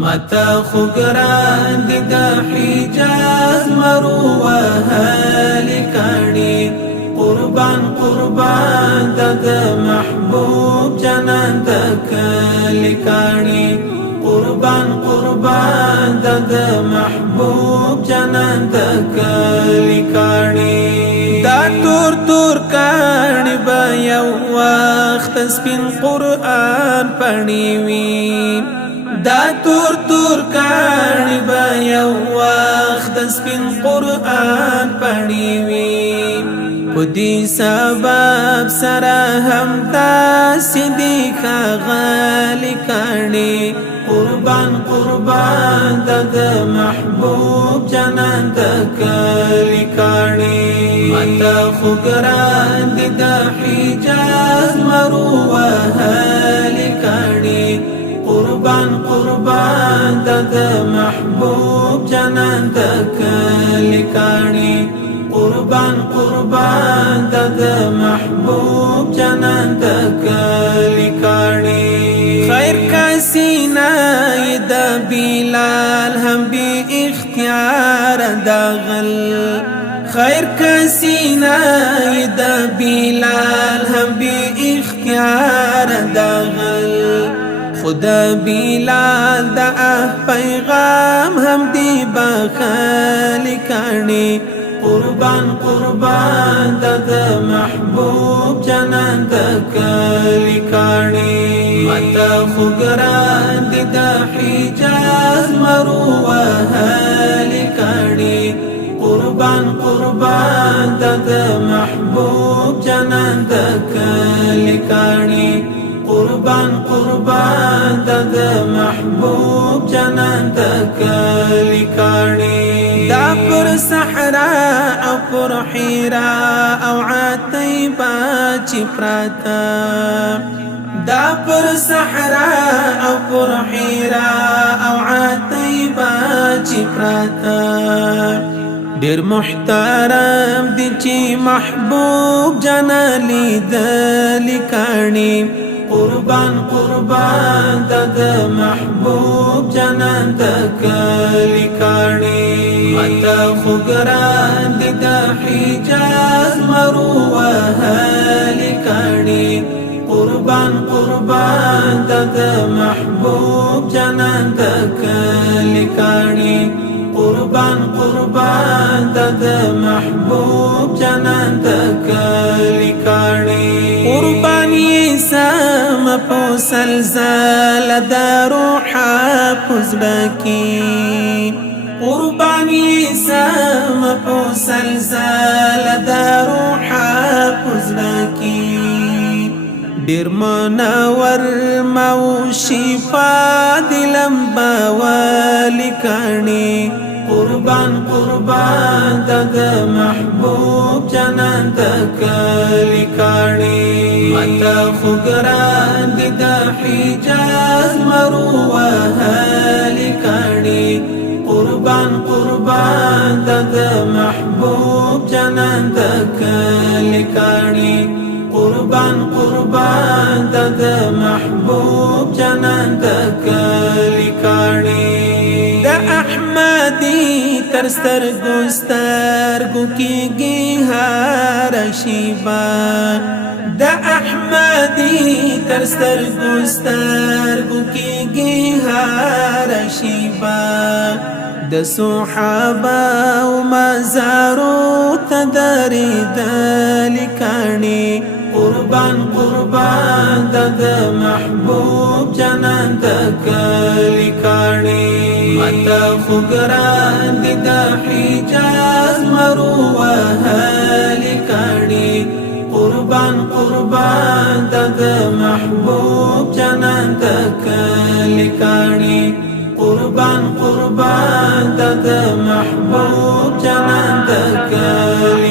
متا خگران دی دا حجاز مرو وهالی کانی قربان قربان دا محبوب جنان دا کلی کانی قربان قربان دا محبوب جنان دا کلی کانی دا تور تور کانی با یو وقت سپین قرآن پنیوی دا تور تور کانی با یو وقت سپین قرآن پنیوی پدی سبب سرا هم تاسی دیکھا غالی کانی قربان قربان دا محبوب جنان دا کلی کانی متا خگران دا حجاز مرو وهالی کانی قربان قربان دا محبوب جنان دا کلی کانی قربان قربان دا محبوب جنان دا کلی کانی خیر کا سینہ دا بلال ہم بھی اختیار داغل خیر کا سینہ دا بلال ہم بھی اختیار داغل خدا بلال دا پیغام ہم دی بخالی کانی قربان قربان دا محبوب جنان دا کلی کانی متا خگران دا حجاز مرو وهالی کانی قربان قربان دا محبوب جنان دا کلی کانی قربان قربان دا محبوب جنان دا کلی کانی دا پر صحرا او پر حیرا او عتیبا چی پراتا دا پر صحرا او پر حیرا او عتیبا چی پراتا دیر محترم دی چی محبوب جنالی دلی کانی قربان قربان دا محبوب جنان دا کلی کانی متا خگران دا حجاز مرو وهالی کانی قربان قربان دا محبوب جنان دا کلی کانی قربان قربان دا محبوب جنان دا کلی کانی قربانی سام پو سلزال دا روحا پزبکی قربانی سام پو سلزال دا روحا پزبکی دیر منور مو شفا دلم باوالی کانی قربان قربان دا محبوب جنان دا کلی کانی متا خگران دا حجاز مرو وهالی کانی قربان قربان دا محبوب جنان دا کلی کانی قربان قربان دا محبوب جنان دا کلی کانی دا احمدی ترستر گسترگو کی گی ہر شیبا دا احمدی ترستر گسترگو کی گی ہر شیبا دا صحابہ و مزارو تداری دلی کانی قربان قربان دا محبوب جنان دا کلی کانی متا خگران دا حجاز مرو وهالی کانی قربان قربان دا محبوب جنان دا کلی کانی قربان قربان دا محبوب جنان دا کلی